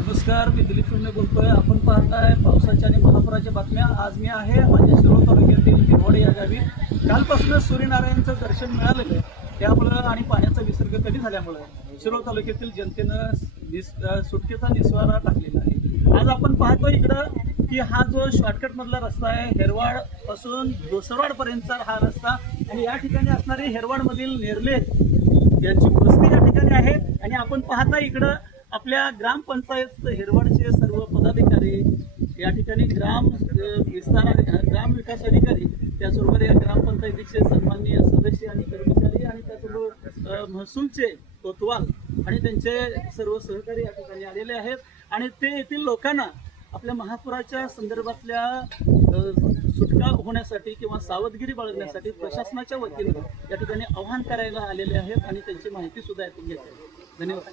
नमस्कार मी दिलीप शिंदे बोलतोय. आपण पाहताय पावसाच्या आणि महापुराच्या बातम्या. आज मी आहे माझ्या शिरोळ तालुक्यातील बिरवाडी या गावी. कालपासूनच सूर्यनारायणचं दर्शन मिळालेलं आहे. त्यामुळं आणि पाण्याचा विसर्ग कमी झाल्यामुळं? शिरोळ तालुक्यातील जनतेनं निस सुटकेचा निस्वारा टाकलेला आहे. आज आपण पाहतो इकडं की हा जो शॉर्टकट मधला रस्ता आहे हेरवाडपासून दोसरवाड पर्यंतचा हा रस्ता आणि या ठिकाणी असणारे हेरवाड मधील नेरले यांची वस्ती या ठिकाणी आहे. आणि आपण पाहता इकडं आपल्या ग्रामपंचायत हेरवडचे सर्व पदाधिकारी या ठिकाणी ग्राम विस्तार ग्राम विकास अधिकारी त्याचबरोबर या ग्रामपंचायतीचे सन्माननीय सदस्य आणि कर्मचारी आणि त्याचबरोबर महसूलचे कोतवाल आणि त्यांचे सर्व सहकारी या ठिकाणी आलेले आहेत. आणि ते येथील लोकांना आपल्या महापुराच्या संदर्भातल्या सुटका होण्यासाठी किंवा सावधगिरी बाळगण्यासाठी प्रशासनाच्या वतीने या ठिकाणी आवाहन करायला आलेले आहेत आणि त्यांची माहिती सुद्धा ऐकून घेतली धन्यवाद.